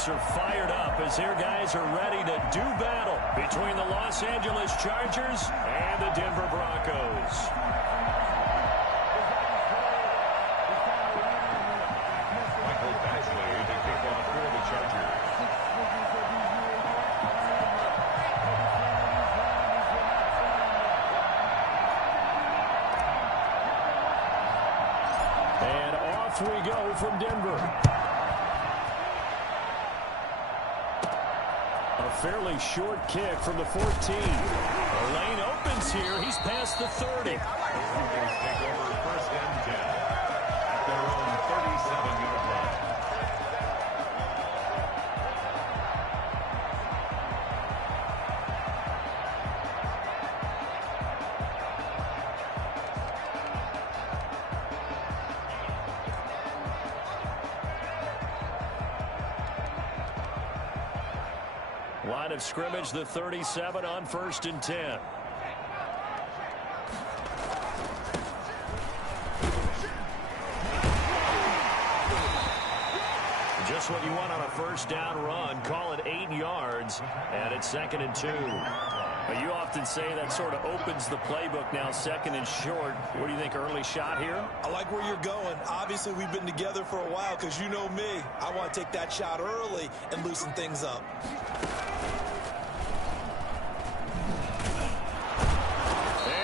folks are fired up as their guys are ready to do battle between the Los Angeles Chargers and the Denver Broncos. Michael Badgley to kick off for the Chargers. And off we go from Denver. A fairly short kick from the 14. The lane opens here. He's past the 30. Take over first and 10 at their own 37-yard line. Line of scrimmage, the 37 on first and 10. Just what you want on a first down run. Call it 8 yards, and it's 2nd and 2. Now, you often say that sort of opens the playbook now, 2nd and short. What do you think, early shot here? I like where you're going. Obviously, we've been together for a while because you know me. I want to take that shot early and loosen things up.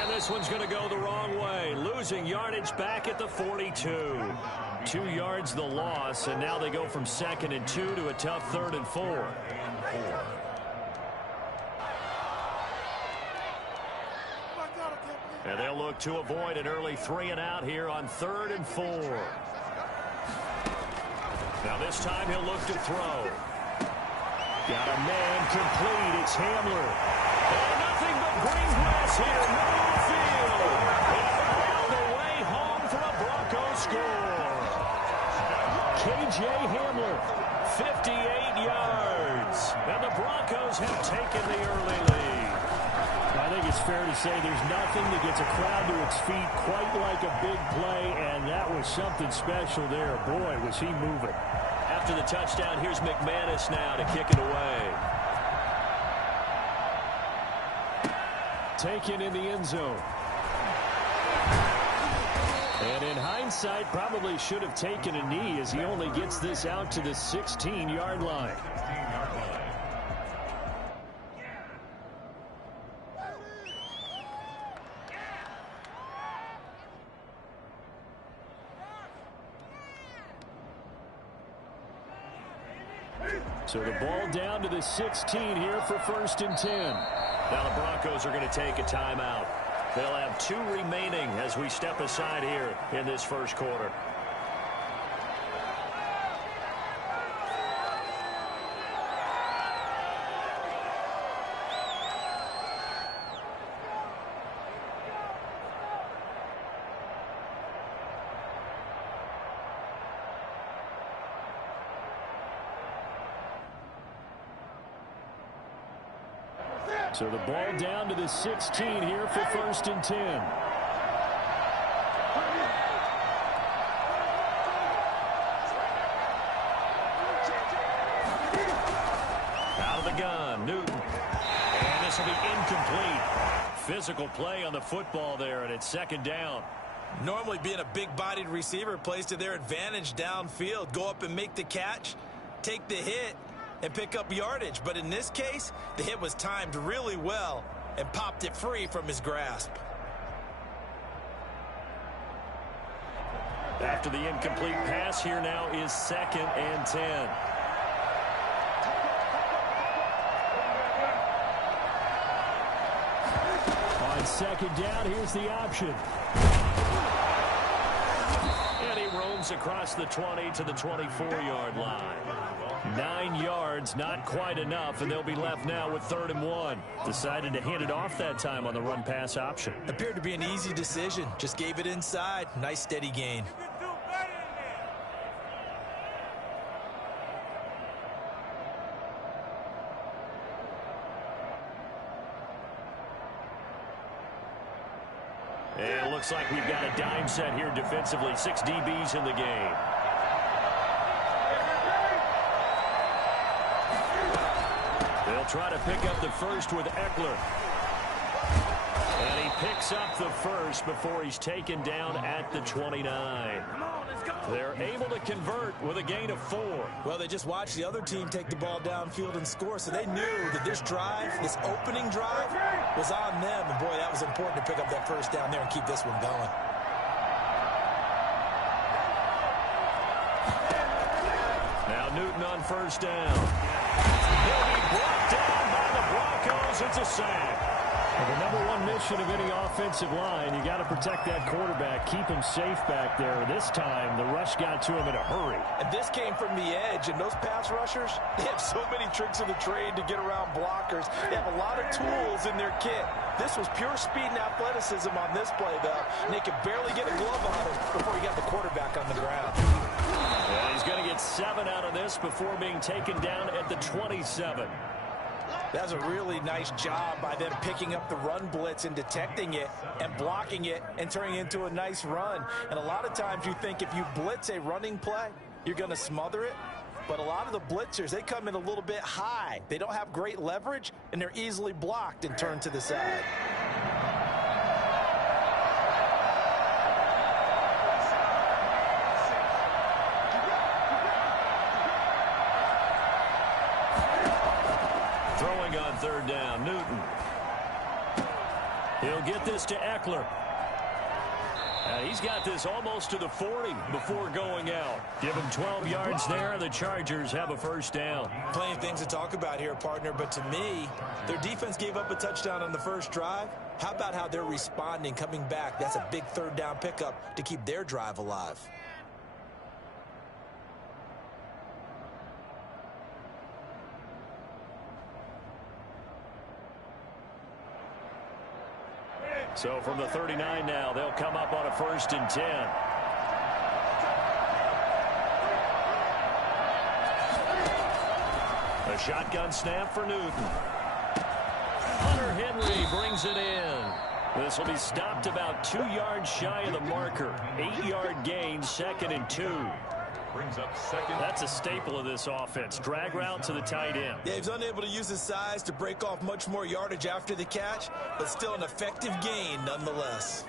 This one's going to go the wrong way. Losing yardage back at the 42. 2 yards the loss, and now they go from 2nd and 2 to a tough 3rd and 4. And they'll look to avoid an early 3 and out here on 3rd and 4. Now this time he'll look to throw. Got a man complete. It's Hamler. And nothing but green grass here. Middle of the field. And all the way home for a Broncos score. K.J. Hamler, 58 yards. And the Broncos have taken the early lead. I think it's fair to say there's nothing that gets a crowd to its feet quite like a big play, and that was something special there. Boy, was he moving. After the touchdown, here's McManus now to kick it away. Taken in the end zone. And in hindsight, probably should have taken a knee as he only gets this out to the 16-yard line. So the ball down to the 16 here for 1st and 10. Now the Broncos are going to take a timeout. They'll have 2 remaining as we step aside here in this first quarter. So the ball down to the 16 here for 1st and 10. Out of the gun, Newton. And this will be incomplete. Physical play on the football there, and it's 2nd down. Normally being a big-bodied receiver plays to their advantage downfield. Go up and make the catch, take the hit, and pick up yardage. But in this case, the hit was timed really well and popped it free from his grasp. After the incomplete pass, here now is 2nd and 10. On 2nd down, here's the option. And he roams across the 20 to the 24-yard line. 9 yards, not quite enough, and they'll be left now with 3rd and 1. Decided to hand it off that time on the run-pass option. Appeared to be an easy decision. Just gave it inside. Nice steady gain. And it looks like we've got a dime set here defensively. 6 DBs in the game. They'll try to pick up the first with Eckler. And he picks up the first before he's taken down at the 29. They're able to convert with a gain of 4. Well, they just watched the other team take the ball downfield and score, so they knew that this drive, this opening drive, was on them. And, boy, that was important to pick up that first down there and keep this one going. Now Newton on first down. He'll be brought down by the Broncos. It's a sack. Well, the number one mission of any offensive line, you got to protect that quarterback, keep him safe back there. This time, the rush got to him in a hurry. And this came from the edge, and those pass rushers, they have so many tricks of the trade to get around blockers. They have a lot of tools in their kit. This was pure speed and athleticism on this play, though, and they could barely get a glove on him before he got the quarterback on the ground. Well, he's going to get 7 out of this before being taken down at the 27. That's a really nice job by them picking up the run blitz and detecting it and blocking it and turning it into a nice run. And a lot of times you think if you blitz a running play, you're going to smother it. But a lot of the blitzers, they come in a little bit high. They don't have great leverage, and they're easily blocked and turned to the side. Throwing on third down, Newton. He'll get this to Eckler. He's got this almost to the 40 before going out. Give him 12 yards there. The Chargers have a first down. Plenty of things to talk about here, partner, but to me, their defense gave up a touchdown on the first drive. How about how they're responding, coming back? That's a big third down pickup to keep their drive alive. So from the 39 now, they'll come up on a 1st and 10. A shotgun snap for Newton. Hunter Henry brings it in. This will be stopped about 2 yards shy of the marker. 8-yard gain, 2nd and 2. Brings up second. That's a staple of this offense. Drag route to the tight end. Yeah, he's unable to use his size to break off much more yardage after the catch, but still an effective gain nonetheless.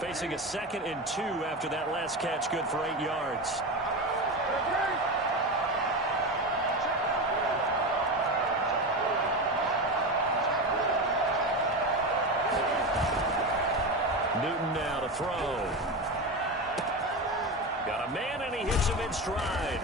Facing a 2nd and 2 after that last catch, good for 8 yards. Newton now to throw. Got a man, and he hits him in stride.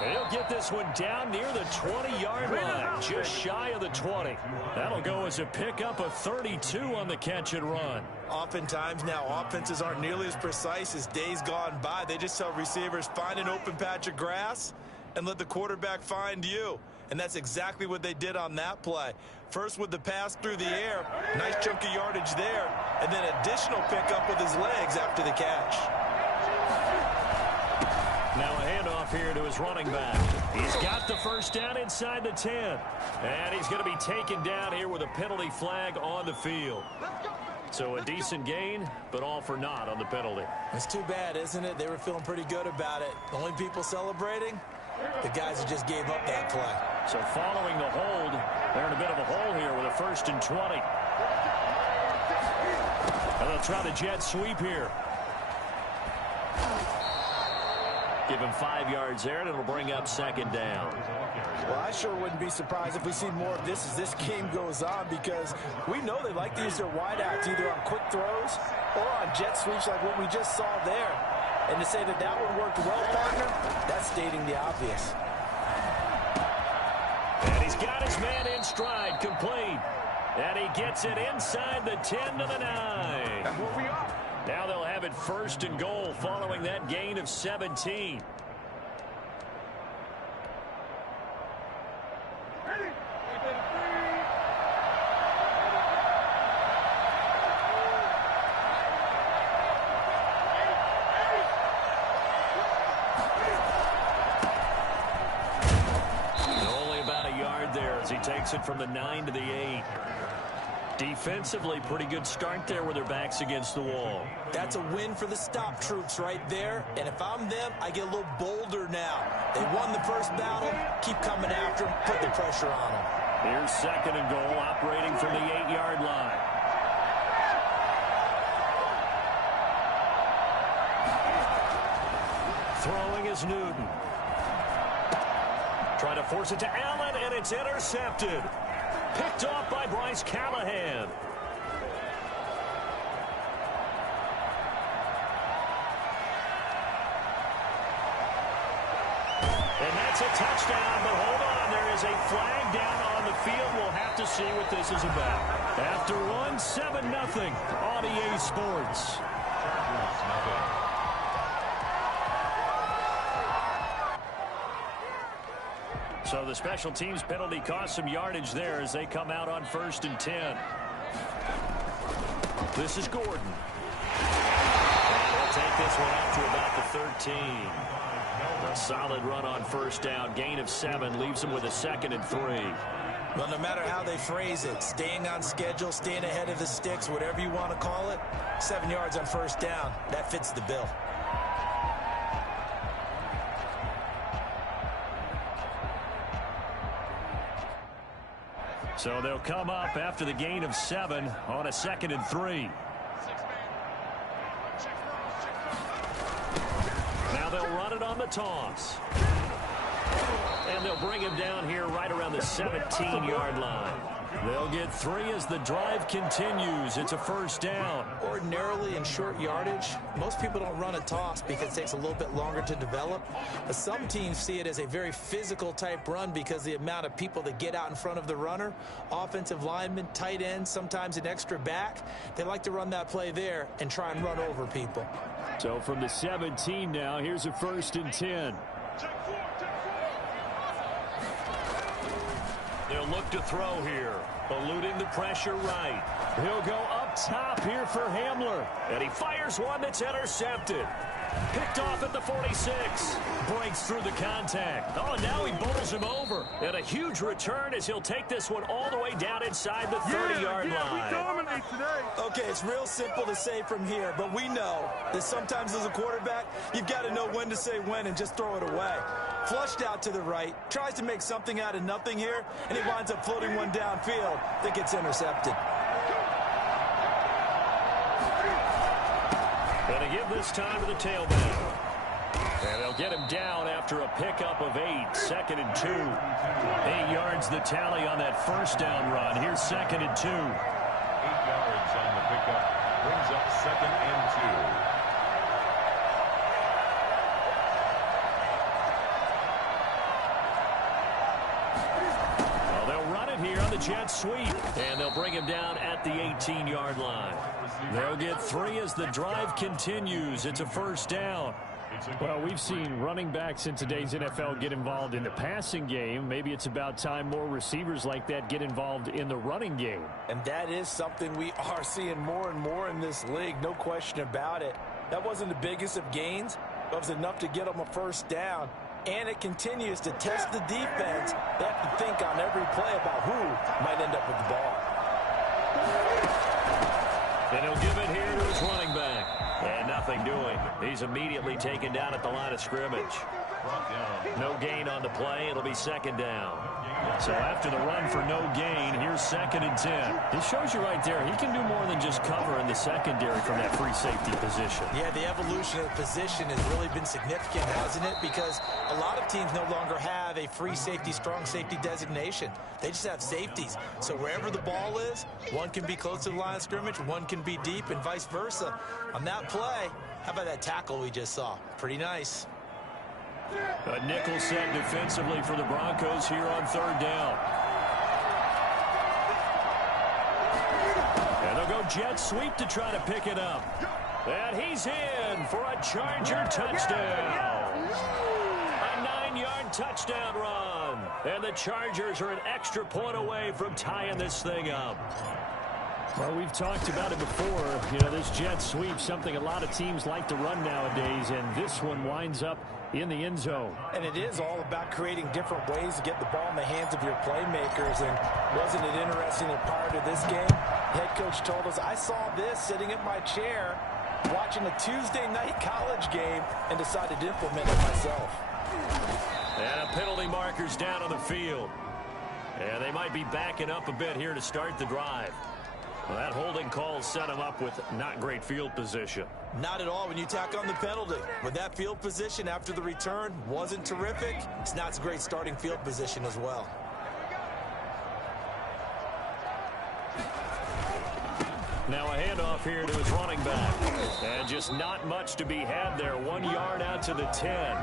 And he'll get this one down near the 20-yard line, just shy of the 20. That'll go as a pickup of 32 on the catch and run. Oftentimes now, offenses aren't nearly as precise as days gone by. They just tell receivers, find an open patch of grass and let the quarterback find you. And that's exactly what they did on that play. First with the pass through the air, nice chunk of yardage there, and then additional pickup with his legs after the catch. Now a handoff here to his running back. He's got the first down inside the 10. And he's going to be taken down here with a penalty flag on the field. So a decent gain, but all for naught on the penalty. It's too bad, isn't it? They were feeling pretty good about it. The only people celebrating, the guys who just gave up that play. So following the hold, they're in a bit of a hole here with a 1st and 20. And they'll try the jet sweep here. Give him 5 yards there, and it'll bring up 2nd down. Well, I sure wouldn't be surprised if we see more of this as this game goes on, because we know they like to use their wideouts either on quick throws or on jet sweeps like what we just saw there. And to say that that one worked well, partner, that's stating the obvious. And he's got his man in stride, complete. And he gets it inside the 10 to the 9. That's what we are. Now they'll have it 1st and goal following that gain of 17. Only about a yard there as he takes it from the 9 to the 8. Defensively, pretty good start there with their backs against the wall. That's a win for the stop troops right there. And if I'm them, I get a little bolder now. They won the first battle. Keep coming after them. Put the pressure on them. Here's second and goal, operating from the 8-yard line. Throwing is Newton. Trying to force it to Allen, and it's intercepted. Picked off by Bryce Callahan. And that's a touchdown, but hold on. There is a flag down on the field. We'll have to see what this is about. After one, 7-0 on EA Sports. So the special teams penalty cost some yardage there as they come out on 1st and 10. This is Gordon. And they'll take this one out to about the 13. A solid run on first down. Gain of 7 leaves them with a 2nd and 3. Well, no matter how they phrase it, staying on schedule, staying ahead of the sticks, whatever you want to call it, 7 yards on first down, that fits the bill. So they'll come up after the gain of 7 on a 2nd and 3. Now they'll run it on the toss. And they'll bring him down here right around the 17-yard line. They'll get 3 as the drive continues. It's a first down. Ordinarily in short yardage, most people don't run a toss because it takes a little bit longer to develop. But some teams see it as a very physical type run because the amount of people that get out in front of the runner, offensive linemen, tight ends, sometimes an extra back, they like to run that play there and try and run over people. So from the 17 now, here's a 1st and 10. They'll look to throw here, eluding the pressure right. He'll go up top here for Hamler. And he fires one that's intercepted. Picked off at the 46. Breaks through the contact. Oh, now he bowls him over. And a huge return as he'll take this one all the way down inside the 30-yard line. We dominate today. Okay, it's real simple to say from here, but we know that sometimes as a quarterback, you've got to know when to say when and just throw it away. Flushed out to the right, tries to make something out of nothing here, and he winds up floating one downfield that gets intercepted. Going to give this time to the tailback. And they'll get him down after a pickup of 8, 2nd and 2. 8 yards the tally on that first down run. Here's 2nd and 2. 8 yards on the pickup. Brings up 2nd and 2. Here on the jet sweep, and they'll bring him down at the 18-yard line. They'll get 3 as the drive continues. It's a first down. Well, we've seen running backs in today's NFL get involved in the passing game. Maybe it's about time more receivers like that get involved in the running game. And that is something we are seeing more and more in this league, no question about it. That wasn't the biggest of gains, but it was enough to get them a first down. And it continues to test the defense. They have to think on every play about who might end up with the ball. And he'll give it here to his running back. And nothing doing. He's immediately taken down at the line of scrimmage. No gain on the play. It'll be 2nd down. So after the run for no gain, here's 2nd and 10. This shows you right there, he can do more than just cover in the secondary from that free safety position. Yeah, the evolution of the position has really been significant, hasn't it? Because a lot of teams no longer have a free safety, strong safety designation. They just have safeties. So wherever the ball is, one can be close to the line of scrimmage, one can be deep, and vice versa. On that play, how about that tackle we just saw? Pretty nice. A nickel set defensively for the Broncos here on 3rd down. And they'll go jet sweep to try to pick it up. And he's in for a Charger touchdown. A 9-yard touchdown run. And the Chargers are an extra point away from tying this thing up. Well, we've talked about it before. You know, this jet sweep, something a lot of teams like to run nowadays, and this one winds up in the end zone. And it is all about creating different ways to get the ball in the hands of your playmakers. And wasn't it interesting that prior to this game, Head coach told us, I saw this sitting in my chair watching a Tuesday night college game and decided to implement it myself. And a penalty marker's down on the field. And they might be backing up a bit here to start the drive. Well, that holding call set him up with not great field position. Not at all when you tack on the penalty. With that field position after the return wasn't terrific, it's not a great starting field position as well. Now a handoff here to his running back. And just not much to be had there. 1 yard out to the 10.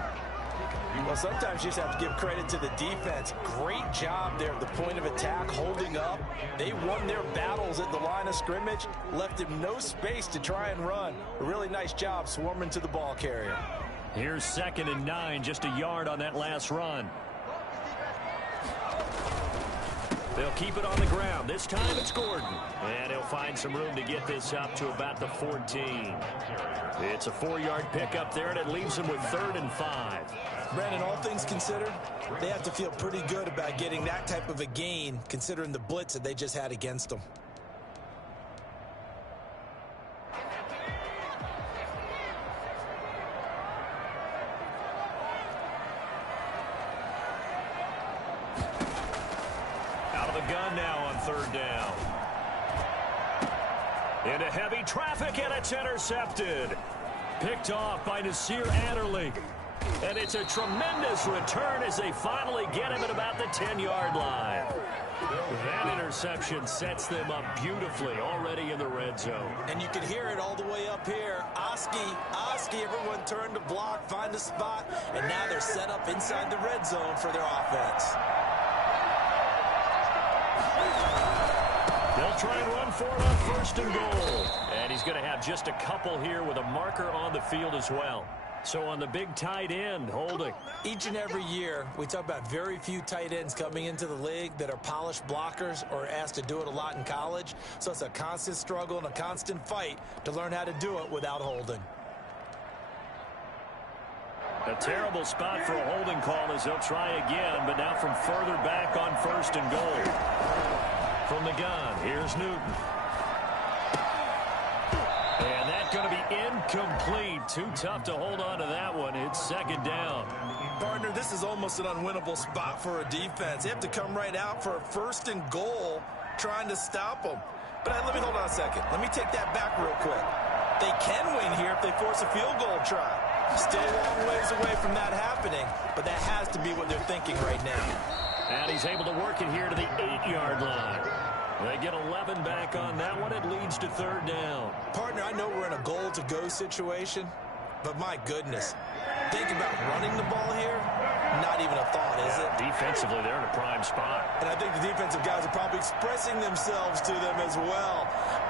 Well, sometimes you just have to give credit to the defense. Great job there at the point of attack, holding up. They won their battles at the line of scrimmage, left him no space to try and run. A really nice job swarming to the ball carrier. Here's 2nd and 9, just a yard on that last run. They'll keep it on the ground. This time it's Gordon. And he'll find some room to get this up to about the 14. It's a 4-yard pickup there, and it leaves them with 3rd and 5. Brandon, all things considered, they have to feel pretty good about getting that type of a gain, considering the blitz that they just had against them. Out of the gun now on 3rd down. Into heavy traffic, and it's intercepted. Picked off by Nasir Adderley. And it's a tremendous return as they finally get him at about the 10-yard line. That interception sets them up beautifully already in the red zone. And you can hear it all the way up here. Oski, everyone turned to block, find a spot, and now they're set up inside the red zone for their offense. They'll try and run for it on 1st and goal. And he's going to have just a couple here with a marker on the field as well. So on the big tight end, holding. Each and every year, we talk about very few tight ends coming into the league that are polished blockers or asked to do it a lot in college. So it's a constant struggle and a constant fight to learn how to do it without holding. A terrible spot for a holding call as they'll try again, but now from further back on 1st and goal. From the gun, here's Newton. And that's going to be incomplete. Too tough to hold on to that one. It's 2nd down. Partner, this is almost an unwinnable spot for a defense. They have to come right out for a 1st and goal trying to stop them. But let me hold on a second. Let me take that back real quick. They can win here if they force a field goal try. Still a long ways away from that happening, but that has to be what they're thinking right now. And he's able to work it here to the 8-yard line. They get 11 back on that one. It leads to 3rd down. Partner, I know we're in a goal-to-go situation, but my goodness. Think about running the ball here. Not even a thought, is it? Defensively, they're in a prime spot. And I think the defensive guys are probably expressing themselves to them as well.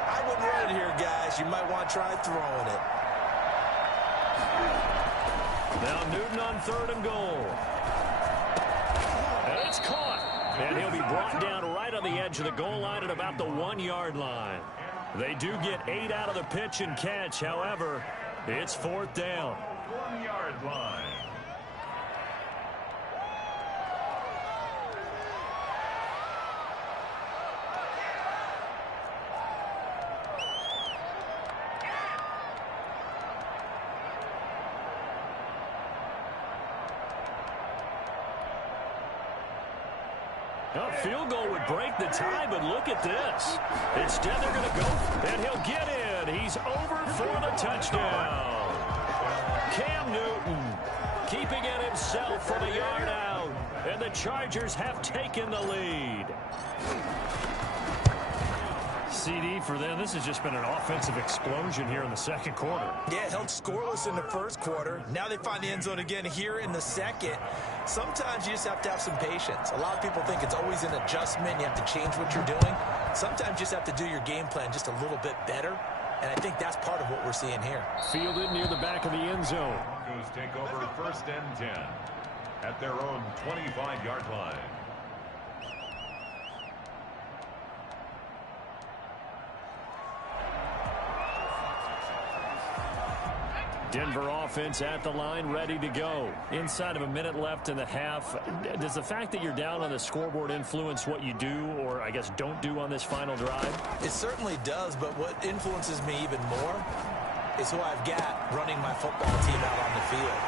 I wouldn't run it here, guys. You might want to try throwing it. Now Newton on 3rd and goal. And it's caught. And he'll be brought down right on the edge of the goal line at about the 1-yard line. They do get 8 out of the pitch and catch. However, it's 4th down. 1-yard line. A field goal would break the tie, but look at this. Instead, they're going to go, and he'll get in. He's over for the touchdown. Cam Newton keeping it himself for the yard out, and the Chargers have taken the lead. CD for them. This has just been an offensive explosion here in the 2nd quarter. Yeah, held scoreless in the 1st quarter. Now they find the end zone again here in the 2nd. Sometimes you just have to have some patience. A lot of people think it's always an adjustment. You have to change what you're doing. Sometimes you just have to do your game plan just a little bit better. And I think that's part of what we're seeing here. Fielded near the back of the end zone. Broncos take over 1st and 10 at their own 25-yard line. Denver offense at the line, ready to go. Inside of a minute left in the half, does the fact that you're down on the scoreboard influence what you do, or I guess don't do on this final drive? It certainly does, but what influences me even more is who I've got running my football team out on the field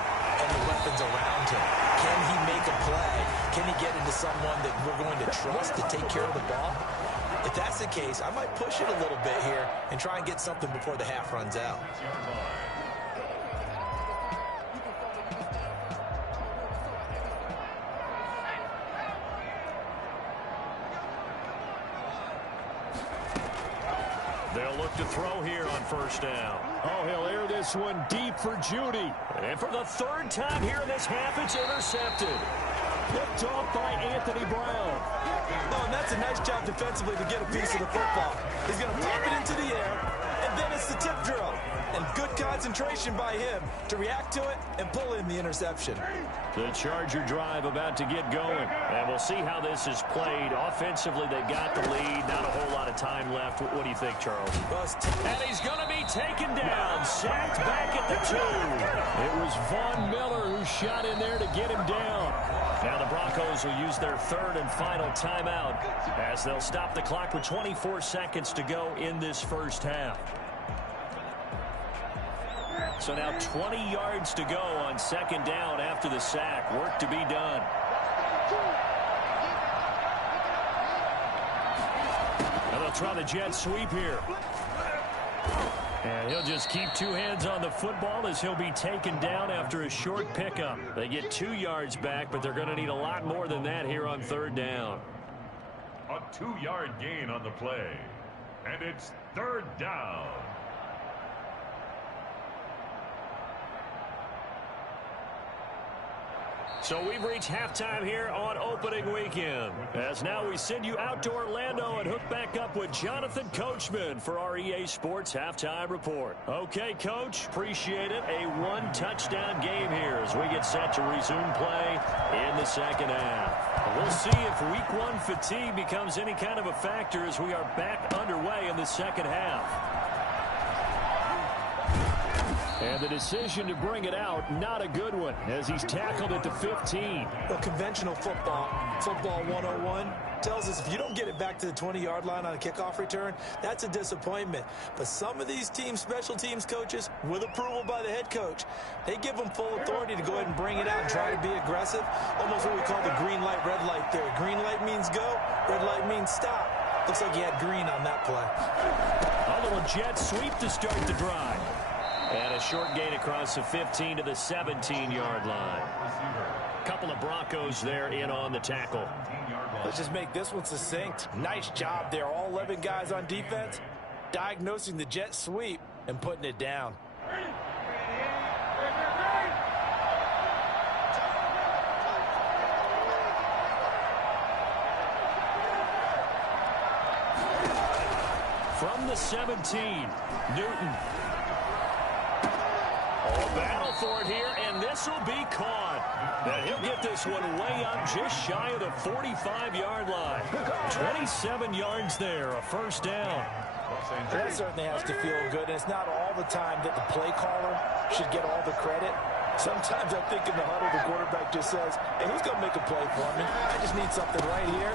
and the weapons around him. Can he make a play? Can he get into someone that we're going to trust to take care of the ball? If that's the case, I might push it a little bit here and try and get something before the half runs out. They'll look to throw here on first down. Oh, he'll air this one deep for Judy. And for the third time here in this half, it's intercepted. Picked off by Anthony Brown. Oh, and that's a nice job defensively to get a piece of the football. He's going to pop it into the air, and then it's the tip drill. And good concentration by him to react to it and pull in the interception. The Charger drive about to get going. And we'll see how this is played. Offensively, they've got the lead. Not a whole lot of time left. What do you think, Charles? And he's going to be taken down. Sacked back at the 2. It was Von Miller who shot in there to get him down. Now the Broncos will use their third and final timeout as they'll stop the clock with 24 seconds to go in this first half. So now 20 yards to go on second down after the sack. Work to be done. Now they'll try the jet sweep here. And he'll just keep two hands on the football as he'll be taken down after a short pickup. They get 2 yards back, but they're going to need a lot more than that here on third down. A 2-yard gain on the play. And it's third down. So we've reached halftime here on opening weekend. As now we send you out to Orlando and hook back up with Jonathan Coachman for our EA Sports Halftime Report. Okay, Coach, appreciate it. A one-touchdown game here as we get set to resume play in the second half. We'll see if week one fatigue becomes any kind of a factor as we are back underway in the second half. And the decision to bring it out, not a good one, as he's tackled at the 15. Well, conventional football 101, tells us if you don't get it back to the 20-yard line on a kickoff return, that's a disappointment. But some of these teams, special teams coaches, with approval by the head coach, they give them full authority to go ahead and bring it out and try to be aggressive. Almost what we call the green light, red light theory. Green light means go, red light means stop. Looks like he had green on that play. A little jet sweep to start the drive. And a short gain across the 15 to the 17-yard line. Couple of Broncos there in on the tackle. Let's just make this one succinct. Nice job there. All 11 guys on defense diagnosing the jet sweep and putting it down. From the 17, Newton. Battle for it here, and this will be caught. And he'll get this one way up just shy of the 45-yard line. 27 yards there, a first down. That certainly has to feel good, and it's not all the time that the play caller should get all the credit. Sometimes I think in the huddle, the quarterback just says, hey, who's going to make a play for me? I just need something right here.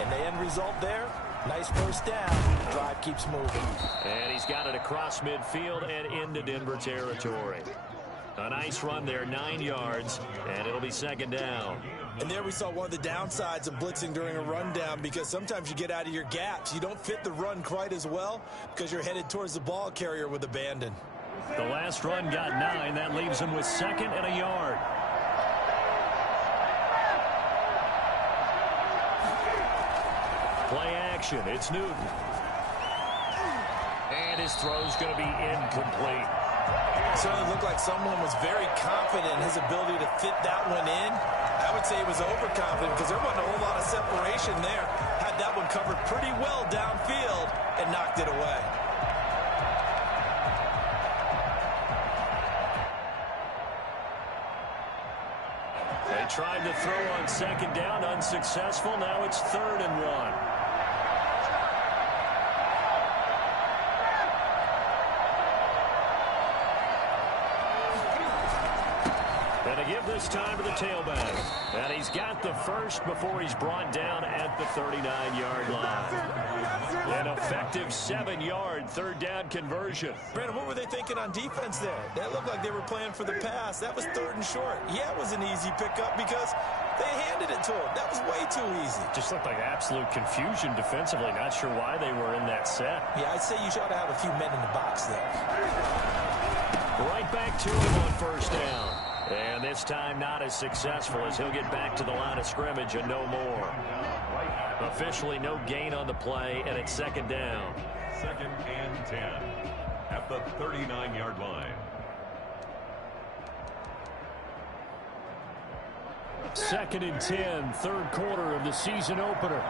And the end result there, nice first down. Drive keeps moving. And he's got it across midfield and into Denver territory. A nice run there, 9 yards, and it'll be second down. And there we saw one of the downsides of blitzing during a rundown, because sometimes you get out of your gaps. You don't fit the run quite as well because you're headed towards the ball carrier with abandon. The last run got 9. That leaves him with second and a yard. Play action. It's Newton. And his throw's going to be incomplete. It certainly looked like someone was very confident in his ability to fit that one in. I would say he was overconfident because there wasn't a whole lot of separation there. Had that one covered pretty well downfield and knocked it away. They tried to throw on second down, unsuccessful. Now it's 3rd and 1. give this time to the tailback. And he's got the first before he's brought down at the 39-yard line. An effective 7-yard third down conversion. Brandon, what were they thinking on defense there? That looked like they were playing for the pass. That was 3rd and short. Yeah, it was an easy pickup because they handed it to him. That was way too easy. Just looked like absolute confusion defensively. Not sure why they were in that set. Yeah, I'd say you should have a few men in the box there. Right back to him on first down. And this time not as successful as he'll get back to the line of scrimmage and no more. Officially no gain on the play, and it's 2nd down. 2nd and 10 at the 39-yard line. 2nd and 10, 3rd quarter of the season opener.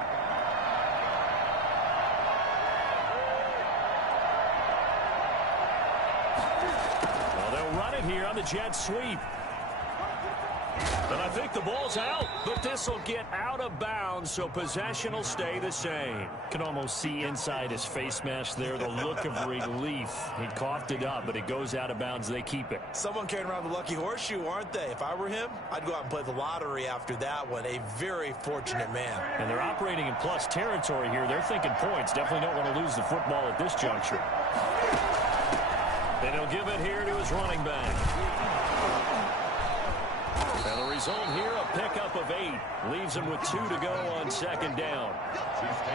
Well, they'll run it here on the jet sweep. And I think the ball's out, but this will get out of bounds, so possession will stay the same. Can almost see inside his face mask there the look of relief. He coughed it up, but it goes out of bounds. They keep it. Someone carrying around the lucky horseshoe, aren't they? If I were him, I'd go out and play the lottery after that one. A very fortunate man. And they're operating in plus territory here. They're thinking points. Definitely don't want to lose the football at this juncture. And he'll give it here to his running back. And the result here, a pickup of 8. Leaves him with 2 to go on 2nd down.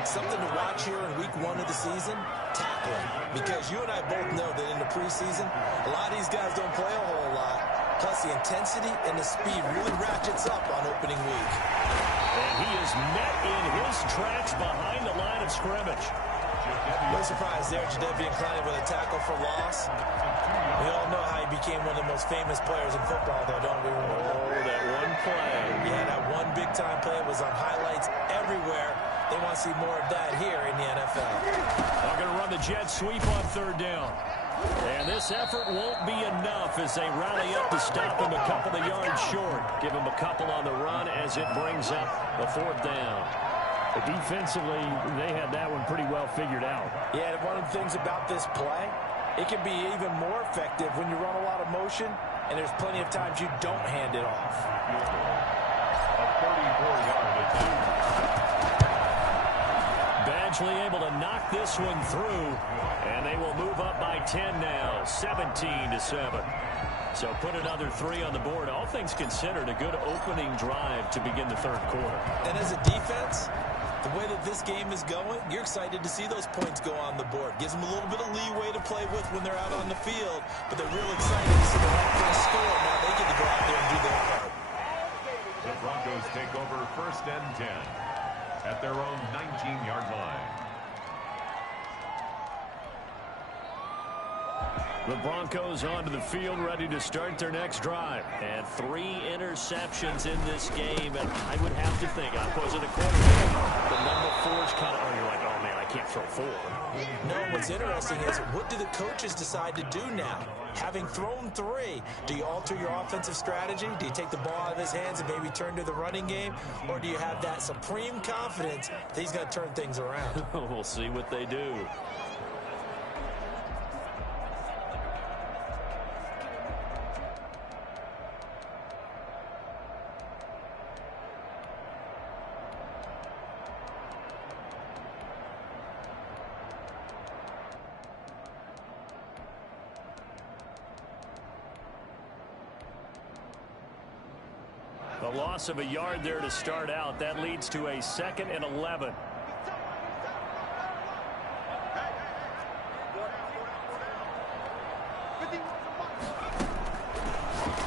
Something to watch here in week 1 of the season, tackling. Because you and I both know that in the preseason, a lot of these guys don't play a whole lot. Plus the intensity and the speed really ratchets up on opening week. And he is met in his tracks behind the line of scrimmage. No surprise there, Jadeveon Clowney with a tackle for loss. We all know how he became one of the most famous players in football, though, don't we? Oh, that one play. Yeah, that one big-time play was on highlights everywhere. They want to see more of that here in the NFL. They're going to run the jet sweep on 3rd down. And this effort won't be enough as they rally up to stop him a couple of yards short. Give him a couple on the run as it brings up the 4th down. But defensively, they had that one pretty well figured out. Yeah, one of the things about this play, it can be even more effective when you run a lot of motion, and there's plenty of times you don't hand it off. A 34-yard attempt. Badgley able to knock this one through, and they will move up by 10 now, 17-7. So put another 3 on the board. All things considered, a good opening drive to begin the 3rd quarter. And as a defense, the way that this game is going, you're excited to see those points go on the board. Gives them a little bit of leeway to play with when they're out on the field, but they're real excited to see the offense score. Now they get to go out there and do their part. The Broncos take over 1st and 10 at their own 19-yard line. The Broncos onto the field, ready to start their next drive. And 3 interceptions in this game, and I would have to think, I was it a quarterback, the number 4's kind of, oh, you're like, oh, man, I can't throw 4. No, what's interesting is, what do the coaches decide to do now? Having thrown 3, do you alter your offensive strategy? Do you take the ball out of his hands and maybe turn to the running game? Or do you have that supreme confidence that he's going to turn things around? We'll see what they do. A loss of a yard there to start out. That leads to a 2nd and 11.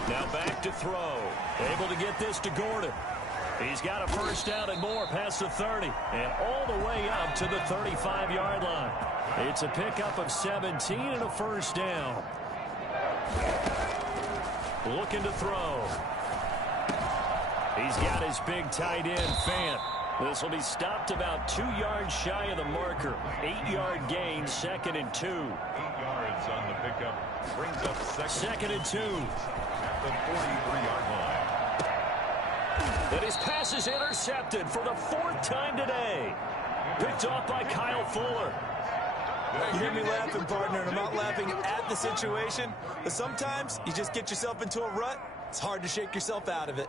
Now back to throw. Able to get this to Gordon. He's got a 1st down and more past the 30. And all the way up to the 35-yard line. It's a pickup of 17 and a 1st down. Looking to throw. He's got his big tight end, Fant. This will be stopped about 2 yards shy of the marker. 8-yard gain, 2nd and 2. 8 yards on the pickup. Brings up 2nd and 2. At the 43-yard line. And his pass is intercepted for the 4th time today. Picked off by Kyle Fuller. You hear me laughing, partner, and I'm not laughing at the situation, but sometimes you just get yourself into a rut It's hard to shake yourself out of it.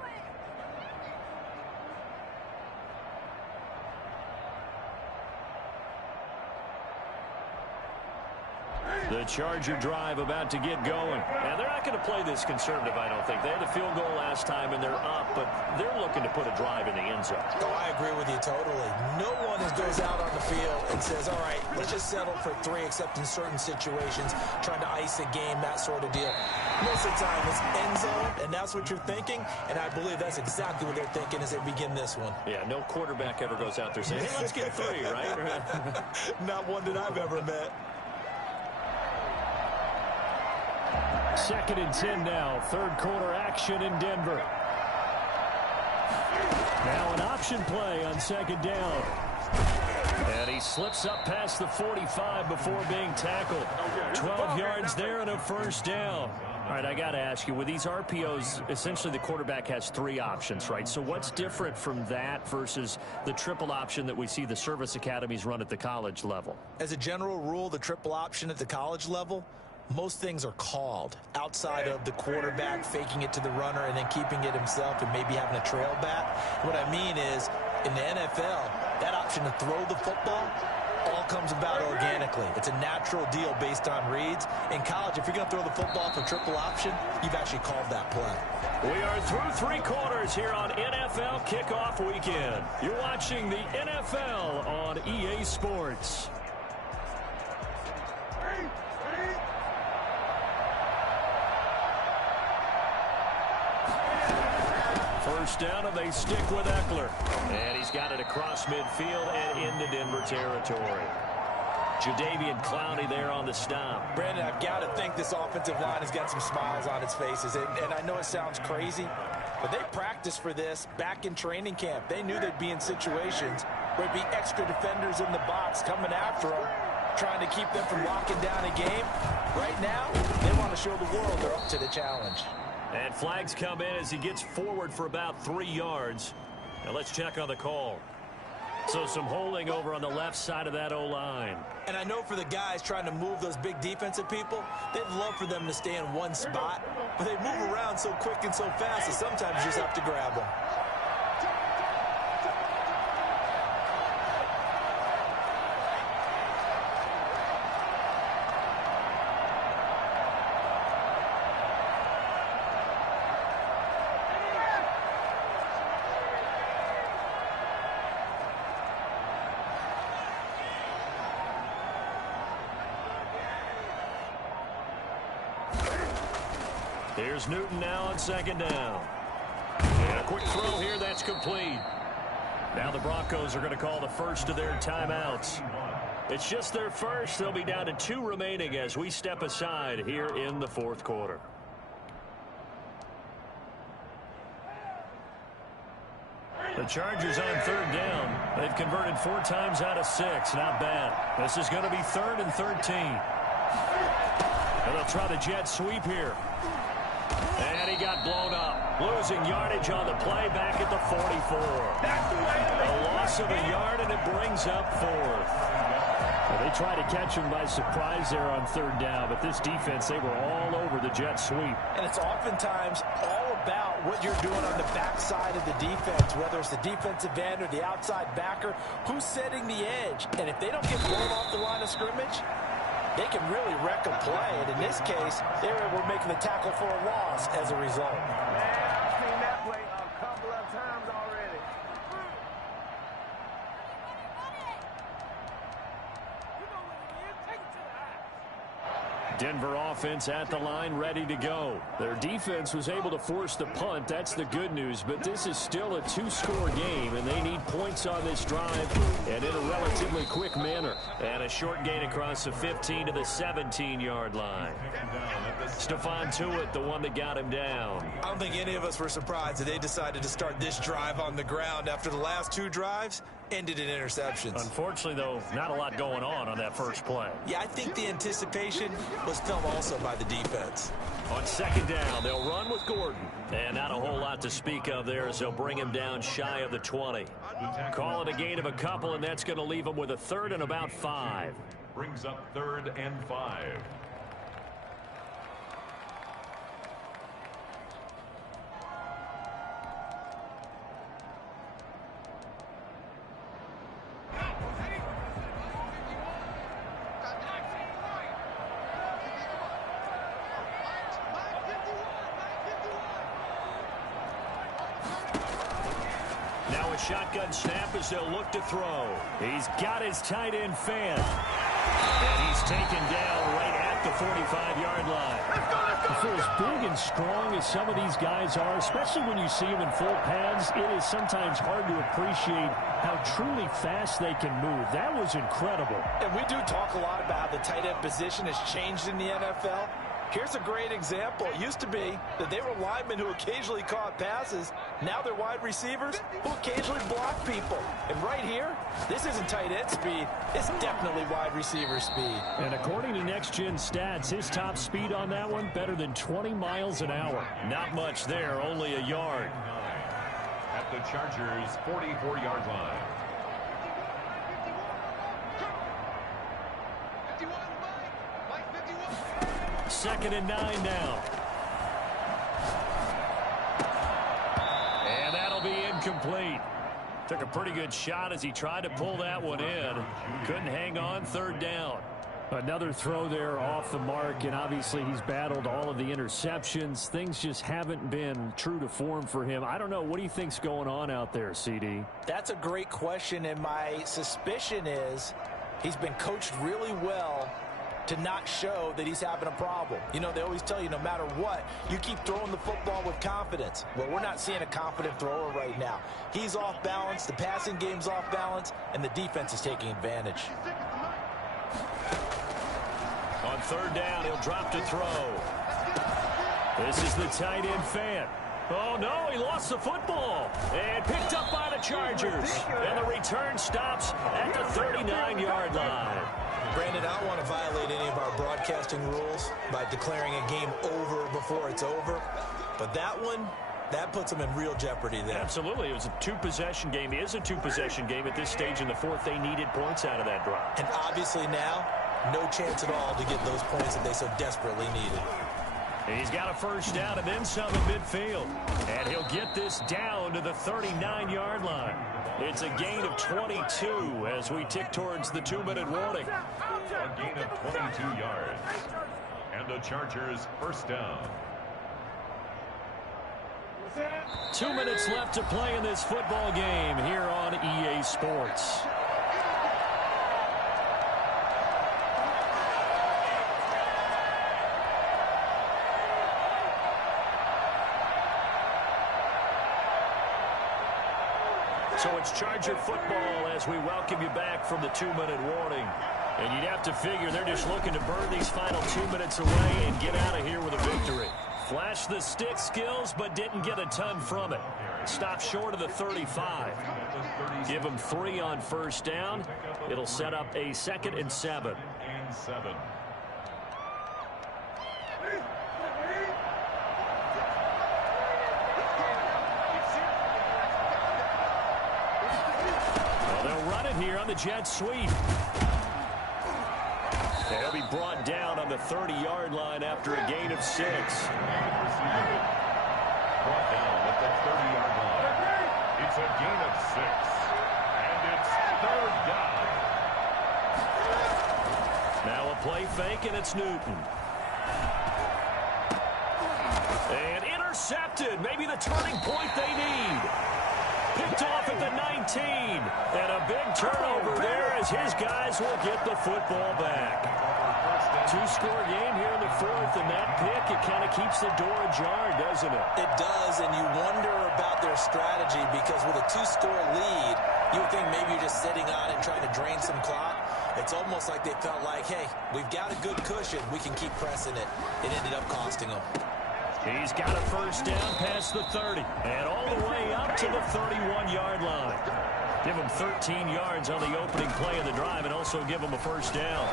The Charger drive about to get going. And they're not going to play this conservative, I don't think. They had the field goal last time, and they're up, but they're looking to put a drive in the end zone. Oh, I agree with you totally. No one goes out on the field and says, all right, let's just settle for 3, except in certain situations, trying to ice a game, that sort of deal. Most of the time, it's end zone, and that's what you're thinking, and I believe that's exactly what they're thinking as they begin this one. Yeah, no quarterback ever goes out there saying, hey, let's get 3, right? Not one that I've ever met. 2nd and 10 now. 3rd quarter action in Denver. Now an option play on 2nd down. And he slips up past the 45 before being tackled. 12 yards there and a 1st down. All right, I got to ask you, with these RPOs, essentially the quarterback has 3 options, right? So what's different from that versus the triple option that we see the service academies run at the college level? As a general rule, the triple option at the college level, most things are called outside of the quarterback faking it to the runner and then keeping it himself and maybe having a trail back. What I mean is, in the NFL, that option to throw the football all comes about organically. It's a natural deal based on reads. In college, if you're going to throw the football for triple option, you've actually called that play. We are through 3 quarters here on NFL Kickoff Weekend. You're watching the NFL on EA Sports. First down, and they stick with Eckler. And he's got it across midfield and into Denver territory. Jadeveon Clowney there on the stop. Brandon, I've got to think this offensive line has got some smiles on its faces. And I know it sounds crazy, but they practiced for this back in training camp. They knew they'd be in situations where there'd be extra defenders in the box coming after them, trying to keep them from locking down a game. Right now, they want to show the world they're up to the challenge. And flags come in as he gets forward for about 3 yards. Now let's check on the call. So some holding over on the left side of that O-line. And I know for the guys trying to move those big defensive people, they'd love for them to stay in one spot, but they move around so quick and so fast that sometimes you just have to grab them. Here's Newton now on 2nd down. And a quick throw here, that's complete. Now the Broncos are going to call the first of their timeouts. It's just their first. They'll be down to 2 remaining as we step aside here in the 4th quarter. The Chargers on 3rd down. They've converted 4 times out of 6. Not bad. This is going to be 3rd and 13. And they'll try the jet sweep here. And he got blown up. Losing yardage on the play back at the 44. A loss of a yard, and it brings up 4th. Well, they tried to catch him by surprise there on 3rd down, but this defense, they were all over the jet sweep. And it's oftentimes all about what you're doing on the backside of the defense, whether it's the defensive end or the outside backer, who's setting the edge. And if they don't get blown off the line of scrimmage, they can really wreck a play. And in this case, they were able to make the tackle for a loss as a result. Man, I've seen that play a couple of times already. Denver offense at the line, ready to go. Their defense was able to force the punt. That's the good news. But this is still a 2-score game, and they need points on this drive and in a relatively quick manner. And a short gain across the 15 to the 17-yard line. Stephon Tuitt, the one that got him down. I don't think any of us were surprised that they decided to start this drive on the ground after the last 2 drives ended in interceptions. Unfortunately, though, not a lot going on that first play. Yeah, I think the anticipation was felt also by the defense. On 2nd down, they'll run with Gordon. And not a whole lot to speak of there as they'll bring him down shy of the 20. Call it a gain of a couple, and that's going to leave him with a 3rd and about 5. Brings up 3rd and 5. shotgun snap as they'll look to throw. He's got his tight end fan. And he's taken down right at the 45-yard line. For as big and strong as some of these guys are, especially when you see them in full pads, it is sometimes hard to appreciate how truly fast they can move. That was incredible. And we do talk a lot about how the tight end position has changed in the NFL. Here's a great example. It used to be that they were linemen who occasionally caught passes. Now they're wide receivers who occasionally block people. And right here, this isn't tight end speed. It's definitely wide receiver speed. And according to Next Gen Stats, his top speed on that one, better than 20 miles an hour. Not much there, only a yard. At the Chargers' 44-yard line. Second and 9 now. And that'll be incomplete. Took a pretty good shot as he tried to pull that one in. Couldn't hang on, third down. Another throw there off the mark, and obviously he's battled all of the interceptions. Things just haven't been true to form for him. I don't know. What do you think's going on out there, CD? That's a great question, and my suspicion is he's been coached really well to not show that he's having a problem. You know, they always tell you no matter what, you keep throwing the football with confidence. Well, we're not seeing a confident thrower right now. He's off balance, the passing game's off balance, and the defense is taking advantage. On third down, he'll drop to throw. This is the tight end fan. Oh, no, he lost the football. And picked up by the Chargers. And the return stops at the 39-yard line. Brandon, I don't want to violate any of our broadcasting rules by declaring a game over before it's over. But that one, that puts them in real jeopardy there. Absolutely. It was a two-possession game. It is a two-possession game at this stage in the fourth. They needed points out of that drive. And obviously now, no chance at all to get those points that they so desperately needed. He's got a first down and then some in midfield. And he'll get this down to the 39-yard line. It's a gain of 22 as we tick towards the 2-minute warning. A gain of 22 yards. And the Chargers first down. 2 minutes left to play in this football game here on EA Sports. So it's Charger football as we welcome you back from the 2-minute warning. And you'd have to figure they're just looking to burn these final 2 minutes away and get out of here with a victory. Flashed the stick skills, but didn't get a ton from it. Stopped short of the 35. Give them 3 on first down. It'll set up a 2nd and 7. Here on the jet sweep. They'll be brought down on the 30-yard line after a gain of 6. Brought down at the 30-yard line. It's a gain of 6. And it's third down. Now a play fake, and it's Newton. And intercepted. Maybe the turning point they need. Picked off at the 19. And a big turnover there as his guys will get the football back. 2-score game here in the fourth, and that pick, it kind of keeps the door ajar, doesn't it? It does, and you wonder about their strategy because with a 2-score lead, you would think maybe you're just sitting on it and trying to drain some clock. It's almost like they felt like, hey, we've got a good cushion. We can keep pressing it. It ended up costing them. He's got a first down past the 30 and all the way up to the 31-yard line. Give him 13 yards on the opening play of the drive and also give him a first down.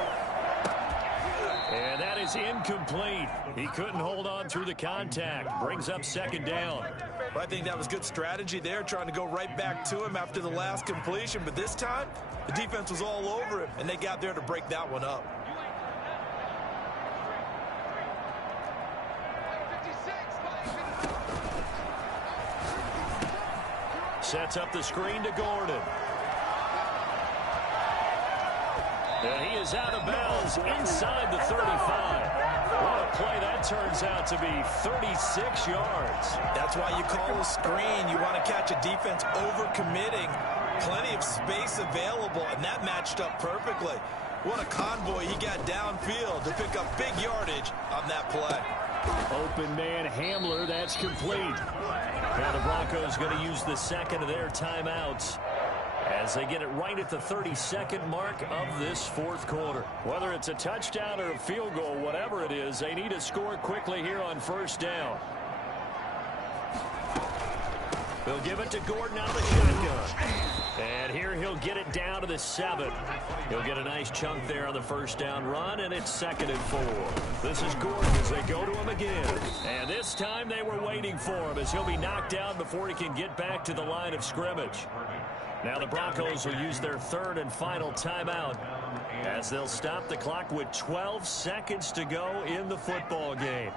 And that is incomplete. He couldn't hold on through the contact. Brings up 2nd down. Well, I think that was good strategy there, trying to go right back to him after the last completion. But this time, the defense was all over him, and they got there to break that one up. Sets up the screen to Gordon. And he is out of bounds inside the 35. What a play that turns out to be, 36 yards. That's why you call a screen. You want to catch a defense over-committing. Plenty of space available, and that matched up perfectly. What a convoy he got downfield to pick up big yardage on that play. Open man Hamler, that's complete. Now the Broncos going to use the second of their timeouts as they get it right at the 32nd mark of this fourth quarter. Whether it's a touchdown or a field goal, whatever it is, they need to score quickly here on first down. They'll give it to Gordon out of the shotgun. And here he'll get it down to the 7. He'll get a nice chunk there on the first down run, and it's 2nd and 4. This is Gordon as they go to him again. And this time they were waiting for him as he'll be knocked down before he can get back to the line of scrimmage. Now the Broncos will use their third and final timeout as they'll stop the clock with 12 seconds to go in the football game.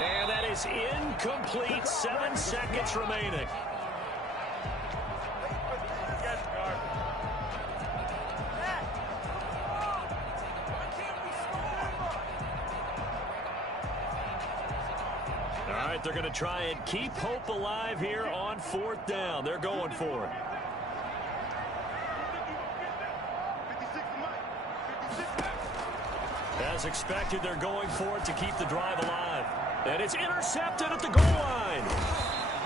And that is incomplete. 7 seconds remaining. They're going to try and keep hope alive here on fourth down. They're going for it. As expected, they're going for it to keep the drive alive. And it's intercepted at the goal line.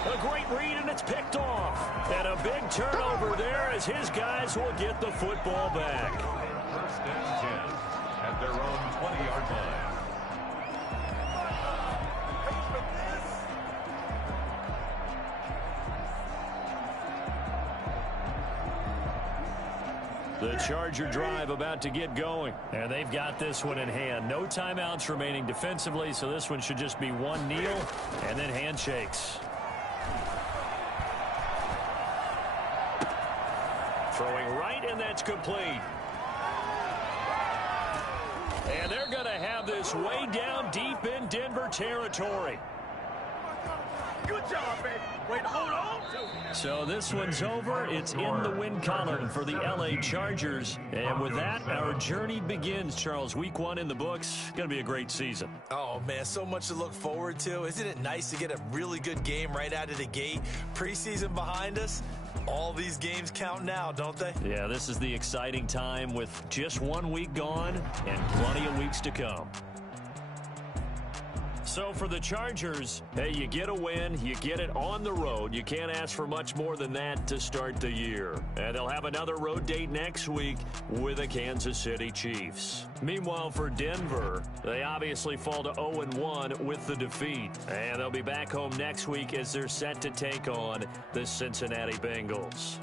A great read, and it's picked off. And a big turnover there as his guys will get the football back. First and 10 at their own 20-yard line. The Charger drive about to get going. And they've got this one in hand. No timeouts remaining defensively, so this one should just be one kneel and then handshakes. Throwing right, and that's complete. And they're going to have this way down deep in Denver territory. Good job, baby. Wait, hold on. So this one's over. It's in the win column for the LA Chargers. And with that, our journey begins, Charles. Week 1 in the books. Going to be a great season. Oh, man, so much to look forward to. Isn't it nice to get a really good game right out of the gate? Preseason behind us. All these games count now, don't they? Yeah, this is the exciting time with just 1 week gone and plenty of weeks to come. So for the Chargers, hey, you get a win, you get it on the road. You can't ask for much more than that to start the year. And they'll have another road date next week with the Kansas City Chiefs. Meanwhile, for Denver, they obviously fall to 0-1 with the defeat. And they'll be back home next week as they're set to take on the Cincinnati Bengals.